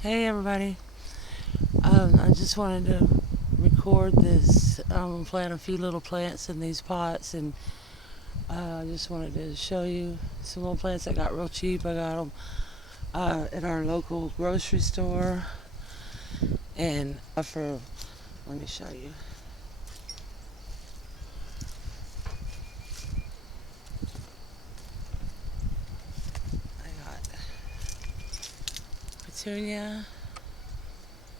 Hey everybody. I just wanted to record this. Plant a few little plants in these pots, and I just wanted to show you some little plants that got real cheap. I got them at our local grocery store, and for let me show you. I got petunia,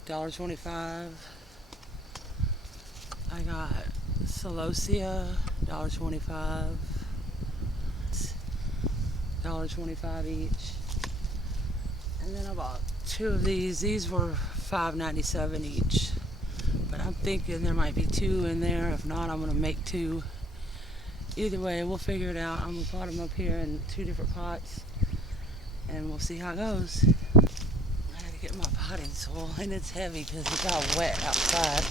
$1.25. I got celosia, $1.25. $1.25 each. And then I bought two of these. These were $5.97 each. But I'm thinking there might be two in there. If not, I'm gonna make two. Either way, we'll figure it out. I'm gonna pot them up here in two different pots, and we'll see how it goes. I gotta get my potting soil, and it's heavy because it got wet outside.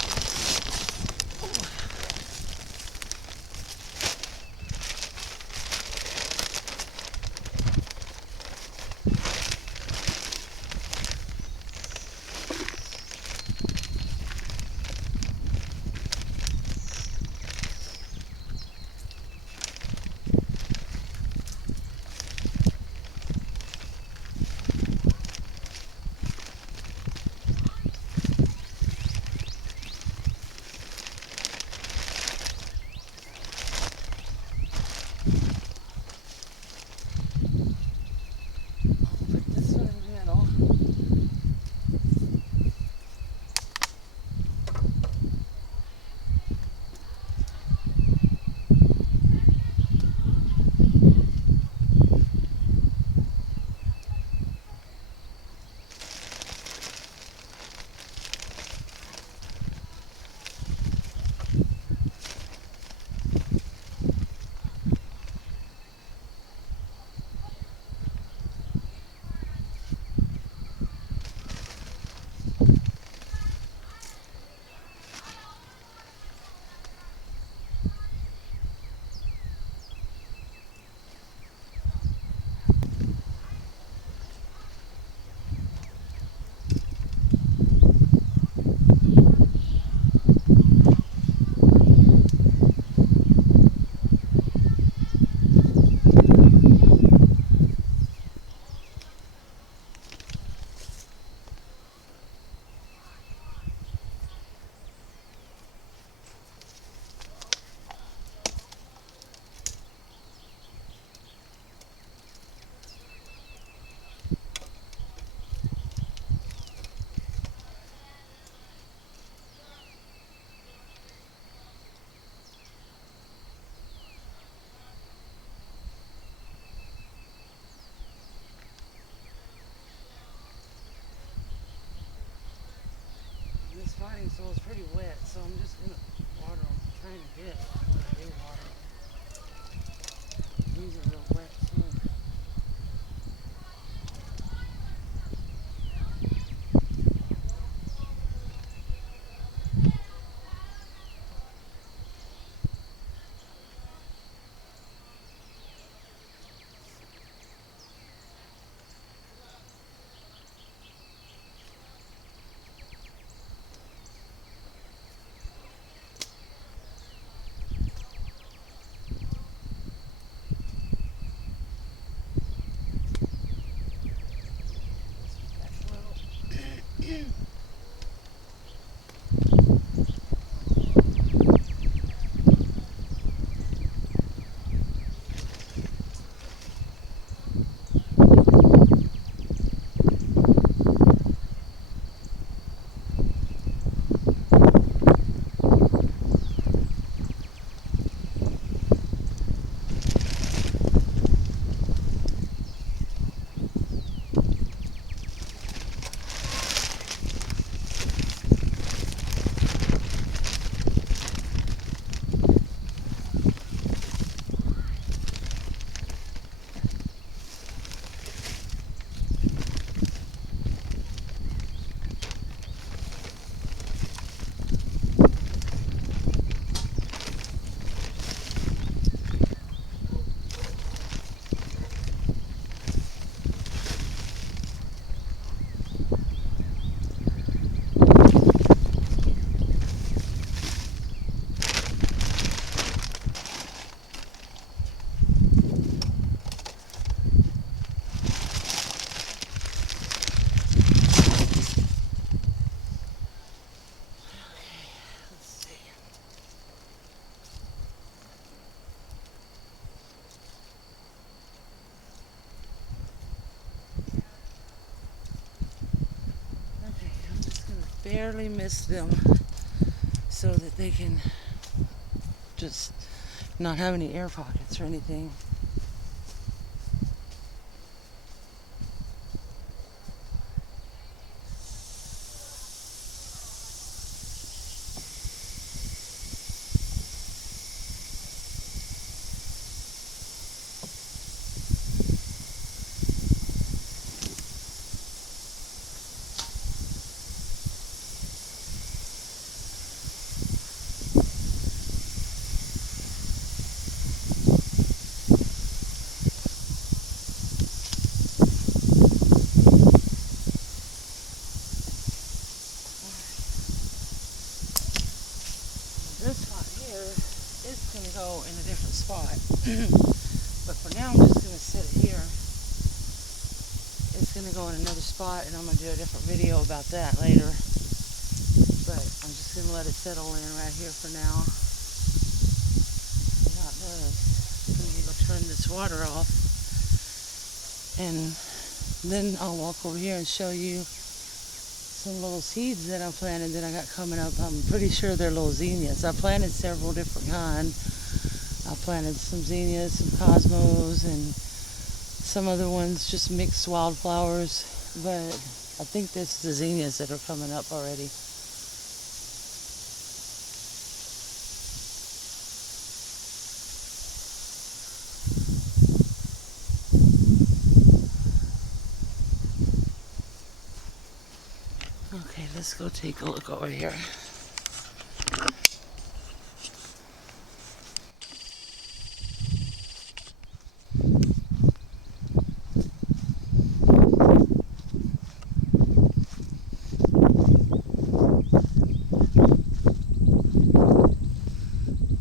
Put this one in the middle. This potting soil is pretty wet, so I'm just gonna water them. I'm trying to get when I do water. These are real wet too. barely miss them so that they can just not have any air pockets or anything. This spot here is going to go in a different spot. But for now, I'm just going to set it here. It's going to go in another spot, and I'm going to do a different video about that later. But I'm just going to let it settle in right here for now. See how it does. I'm going to go turn this water off. And then I'll walk over here and show you some little seeds that I planted that I got coming up. I'm pretty sure they're little zinnias. I planted several different kinds. I planted some zinnias, some cosmos, and some other ones, just mixed wildflowers. But I think that's the zinnias that are coming up already. Okay, let's go take a look over here.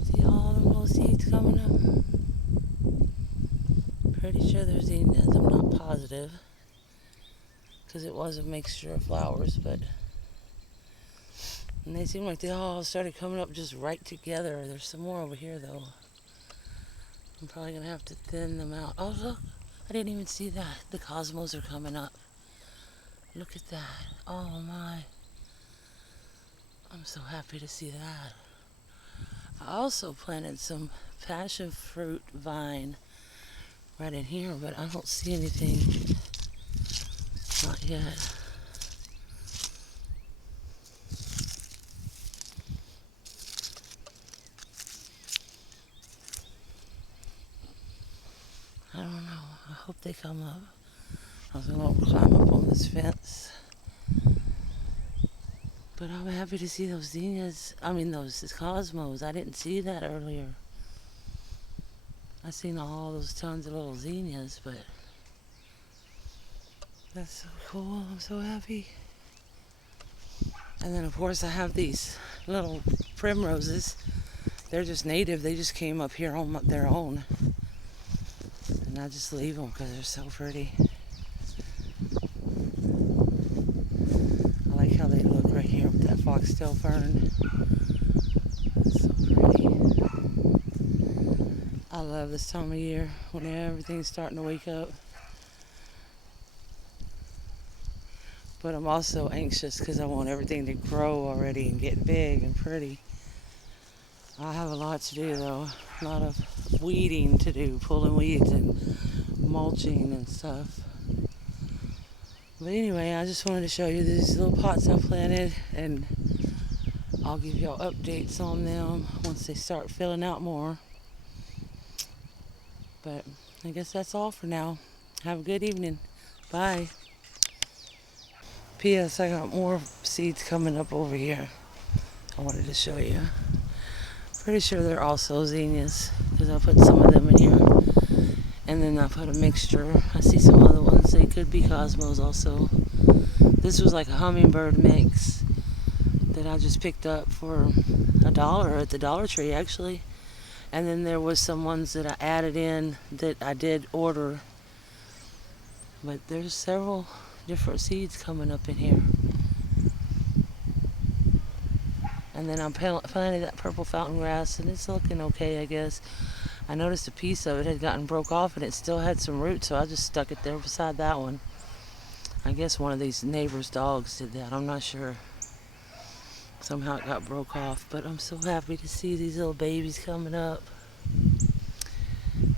See all the little seeds coming up? Pretty sure there's zinnias. I'm not positive because it was a mixture of flowers, but and they seem like they all started coming up just right together. There's some more over here though. I'm probably gonna have to thin them out. Oh look, I didn't even see that. The cosmos are coming up. Look at that. Oh my. I'm so happy to see that. I also planted some passion fruit vine right in here, but I don't see anything. Not yet. I don't know. I hope they come up. I was going to climb up on this fence. But I'm happy to see those zinnias. Those cosmos. I didn't see that earlier. I seen all those tons of little zinnias, but that's so cool. I'm so happy. And then, of course, I have these little primroses. They're just native. They just came up here on their own. And I just leave them because they're so pretty. I like how they look right here with that foxtail fern. It's so pretty. I love this time of year when everything's starting to wake up. But I'm also anxious because I want everything to grow already and get big and pretty. I have a lot to do though. A lot of weeding to do, pulling weeds and mulching and stuff. But anyway, I just wanted to show you these little pots I planted, and I'll give y'all updates on them once they start filling out more. But I guess that's all for now. Have a good evening. Bye. P.S. I got more seeds coming up over here. I wanted to show you. Pretty sure they're also zinnias because I put some of them in here. And then I put a mixture. I see some other ones. They could be cosmos also. This was like a hummingbird mix that I just picked up for $1 at the Dollar Tree actually. And then there was some ones that I added in that I did order. But there's several different seeds coming up in here. And then I planted that purple fountain grass, and it's looking okay, I guess. I noticed a piece of it had gotten broke off, and it still had some roots, so I just stuck it there beside that one. I guess one of these neighbors' dogs did that. I'm not sure. Somehow it got broke off, but I'm so happy to see these little babies coming up.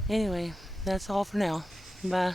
Anyway, that's all for now. Bye.